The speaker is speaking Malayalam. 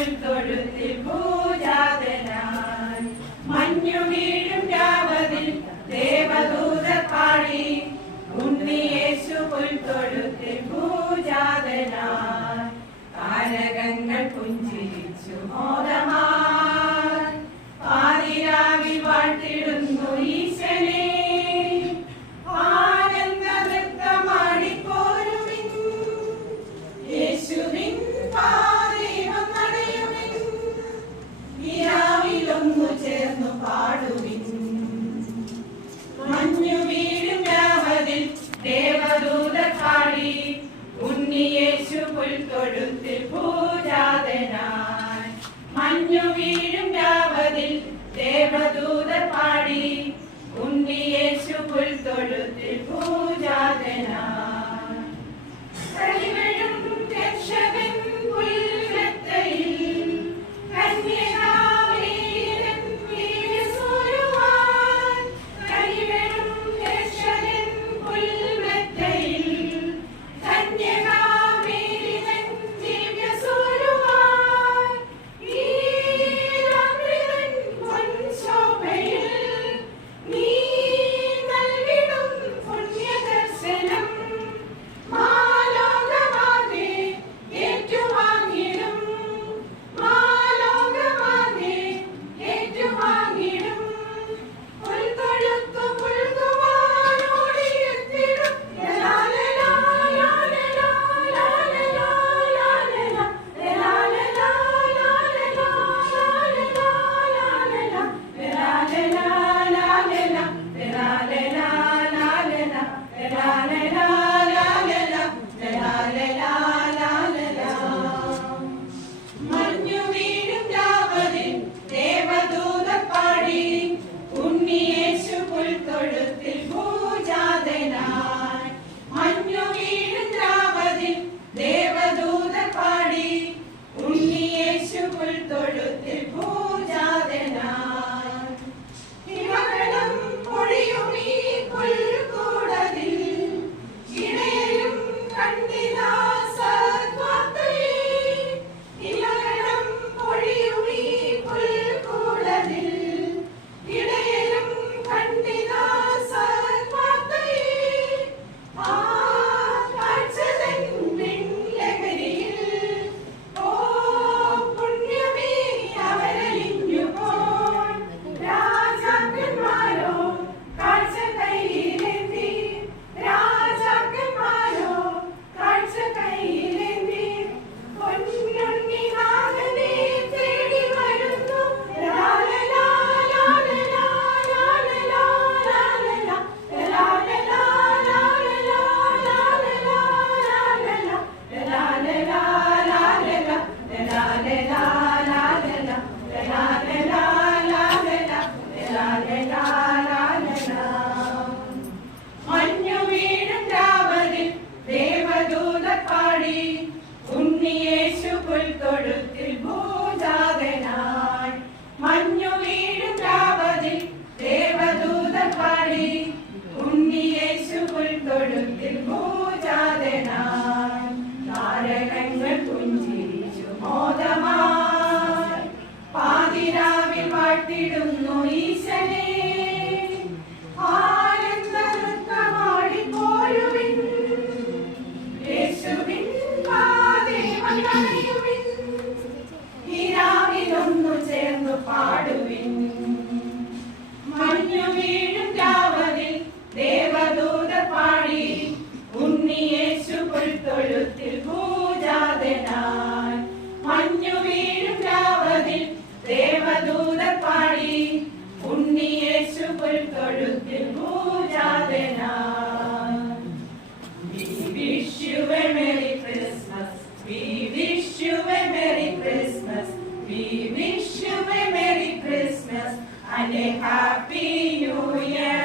പുൽത്തൊഴുത്തിൽ പൂജാതനായി മഞ്ഞു വീഴും രാവതിൽ ദേവദൂതർ പാടി ഉണ്ണിയേശു പുൽത്തൊഴുത്തിൽ പൂജാതനായി താരകങ്ങൾ പുഞ്ചിരിച്ചു മോദമായി പാതിരാവിൽ വാഴ്ത്തിടുന്നു ഈശനെ ആനന്ദ നൃത്തമാടിപ്പോരുവിൻ യേശുവിൻ പാദീപം നനയുവിൻ ഈരാവിലൊന്നു ചേർന്നു പാടുവിൻ മഞ്ഞു വീഴും രാവതിൽ ദേവദൂതർ പാടി ഉണ്ണിയേശു പുൽത്തൊഴുത്തിൽ പൂജാതനായി മഞ്ഞു വീഴും രാവതിൽ ദേവദൂതർ പാടി ഉണ്ണിയേശു പുൽത്തൊഴുത്തിൽ പൂജാതനായി കളിവഴും രക്ഷകൻ പുൽമെത്തയിൽ കന്യകാമേരിതൻ വീര്യസൂര്യവാൻ കളിവഴും രക്ഷകൻ പുൽമെത്തയിൽ കന്യകാമേരിതൻ ദിവ്യസൂര്യവാൻ ഈരാമൃതൻ പൊൻശോഭയിൽ നീ നൽകിടും പുണ്യദർശനം മാലോകമാകെ ഏറ്റുവാങ്ങിടും മാലോകമാകെ ഏറ്റുവാങ്ങിടും പുൽത്തൊഴുത്തു പുൽകുവാനോടിയെത്തിടും ലാലലാ ലാലലാ ലാലലാ ലാലലാ ലാലലാ ലാലലാ ലാലലാ ലാലലാ ലാലലാ ലാലലാ മഞ്ഞു വീഴും രാവതിൽ ദേവദൂതർ പാടി ഉണ്ണിയേശു പുൽത്തൊഴുത്തിൽ പൂജാതനായി മഞ്ഞു വീഴും രാവതിൽ ദേവദൂതർ പാടി ഉണ്ണിയേശു പുൽത്തൊഴുത്തിൽ പൂജാതനായി ഹിമകണം പൊഴിയുമീ പുൽക്കൂടതിൽ ഇടയരും കണ്ടിതാ സദ്വാർത്തയെ ഹിമകണം പൊഴിയുമീ പുൽക്കൂടതിൽ ഇടയരും കണ്ടിതാ സദ്വാർത്തയെ ആ കാഴ്ചതൻ പിൻലഹരിയിൽ ഓ പുണ്യമേ അവരലിഞ്ഞു പോൻ രാജാക്കന്മാരോ കാഴ്ച കയ്യിലേന്തി രാജാക്കന്മാരോ കാഴ്ച കയ്യിലേന്തി പൊന്നുണ്ണിനാഥനെ തേടി വരുന്നു ലാലലാ ലാലലാ ലാലലാ ലാലലാ ലാലലാ ലാലലാ ലാലലാ ലാലലാ ലാലലാ ലാലലാ ലാലലാ ലാലലാ മഞ്ഞു വീഴും രാവതിൽ ദേവദൂതർ പാടി ഉണ്ണിയേശു പുൽത്തൊഴുത്തിൽ പൂജാതനായി മഞ്ഞു വീഴും രാവതിൽ ദേവദൂതർ പാടി ഉണ്ണിയേശു പുൽത്തൊഴുത്തിൽ പൂജാതനായി താരകങ്ങൾ പുഞ്ചിരിച്ചു മോദമായി പാതിരാവിൽ വാഴ്ത്തിടുന്നു ഈശനെ ആനന്ദ നൃത്തമാടിപ്പോരുവിൻ യേശുവിൻ പാദീപം നനയുവിൻ ഈരാവിലൊന്നു ചേർന്നു പാടുവിൻ മഞ്ഞു വീഴും രാവതിൽ ദേവദൂതർ പാടി ഉണ്ണിയേശു പുൽത്തൊഴുത്തിൽ പൂജാതനായി മഞ്ഞു വീഴും രാവതിൽ ദേവദൂതർ പാടി ഉണ്ണിയേശു പുൽത്തൊഴുത്തിൽ പൂജാതനായി We wish you a Merry Christmas. We wish you a Merry Christmas. We wish you a Merry Christmas and a Happy New Year.